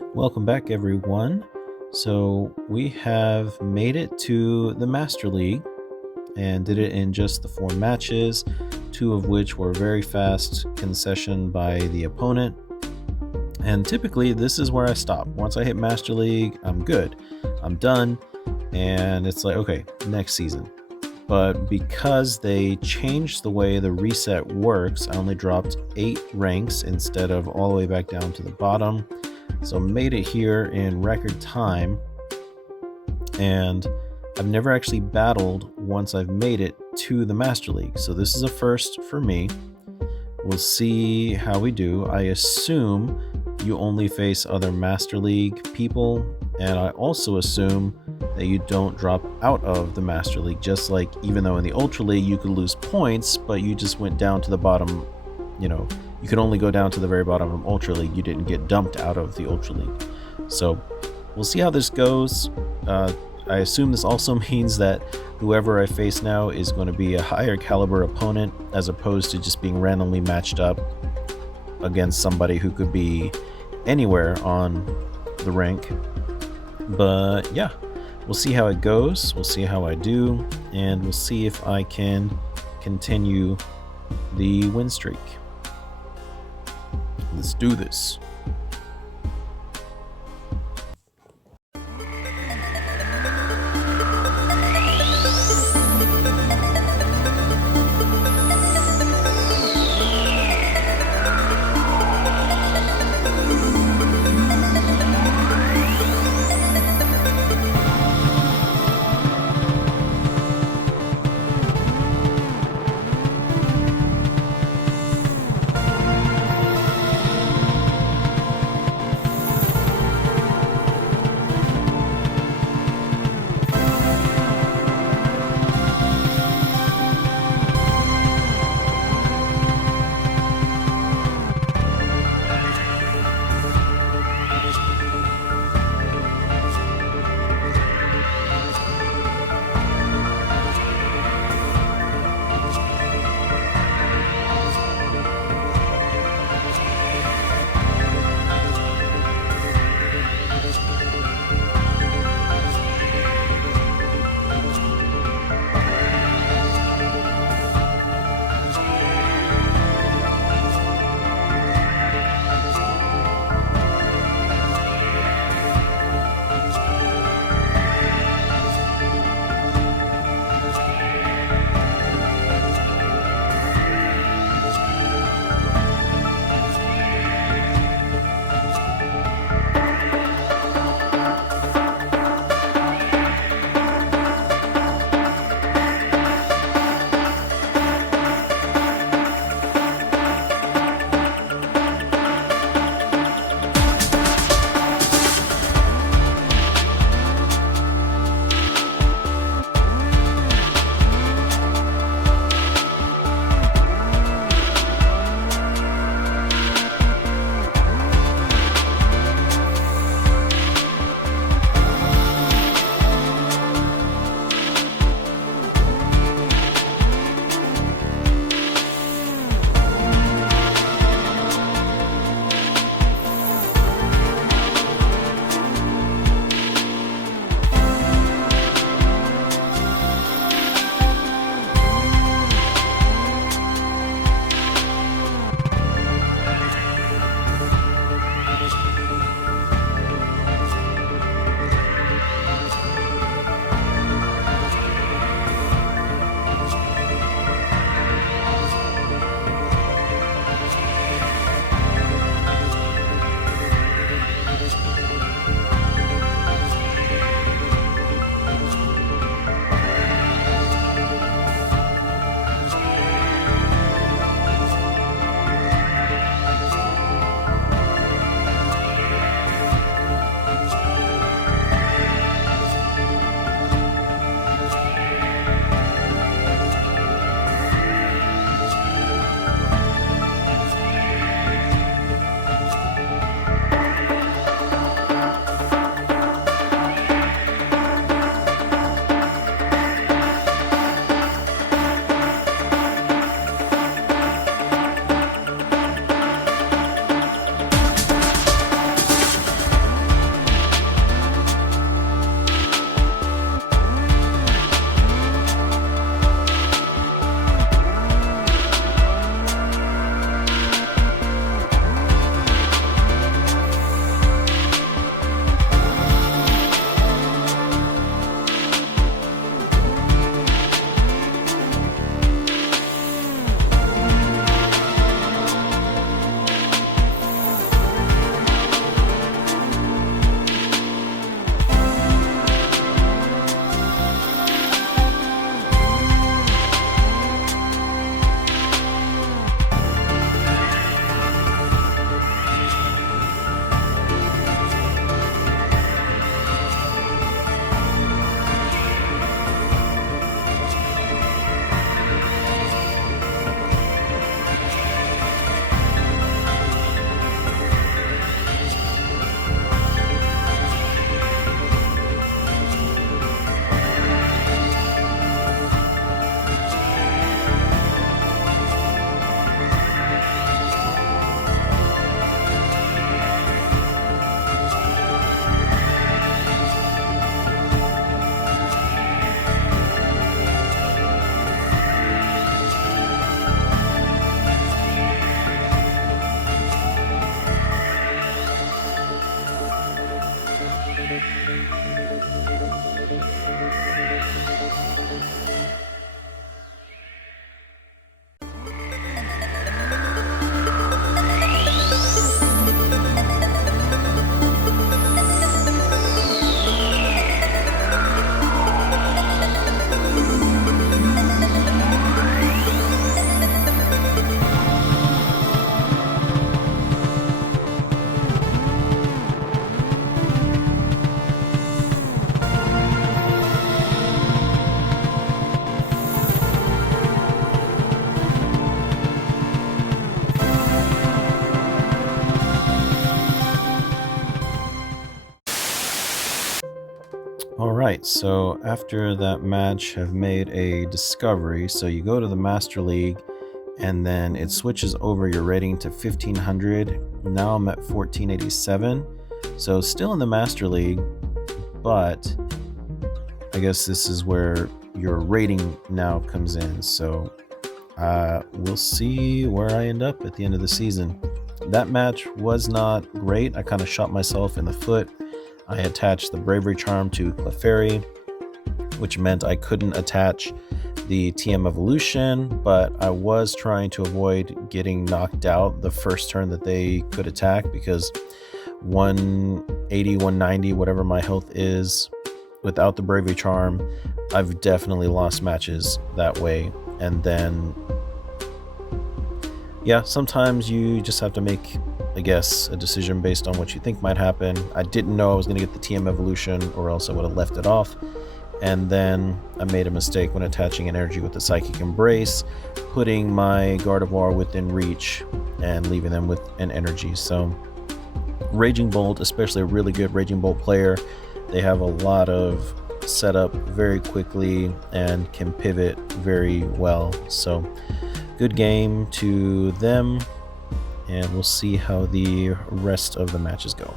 Welcome back, everyone. So, we have made it to the Master League and did it in just the 4 matches, 2 of which were very fast concession by the opponent. And typically, this is where I stop. Once I hit Master League, I'm good. I'm done. And it's like, okay, next season. But because they changed the way the reset works, I only dropped 8 ranks instead of all the way back down to the bottom. So made it here in record time, and I've never actually battled once I've made it to the Master League. So this is a first for me. We'll see how we do. I assume you only face other Master League people, and I also assume that you don't drop out of the Master League, just like even though in the Ultra League you could lose points, but you just went down to the bottom, you could only go down to the very bottom of Ultra League. You didn't get dumped out of the Ultra League. So we'll see how this goes. I assume this also means that whoever I face now is going to be a higher caliber opponent as opposed to just being randomly matched up against somebody who could be anywhere on the rank. But yeah, we'll see how it goes. We'll see how I do, and we'll see if I can continue the win streak. Let's do this. Alright, so after that match, I've made a discovery. So you go to the Master League, and then it switches over your rating to 1500. Now I'm at 1487. So still in the Master League, but I guess this is where your rating now comes in. So we'll see where I end up at the end of the season. That match was not great. I kind of shot myself in the foot. I attached the Bravery Charm to Clefairy, which meant I couldn't attach the TM Evolution, but I was trying to avoid getting knocked out the first turn that they could attack, because 180, 190, whatever my health is, without the Bravery Charm, I've definitely lost matches that way. And then, yeah, sometimes you just have to make, I guess, a decision based on what you think might happen. I didn't know I was going to get the TM Evolution, or else I would have left it off. And then I made a mistake when attaching an energy with the Psychic Embrace, putting my Gardevoir within reach and leaving them with an energy. So Raging Bolt, especially a really good Raging Bolt player, they have a lot of setup very quickly and can pivot very well. So good game to them, and we'll see how the rest of the matches go.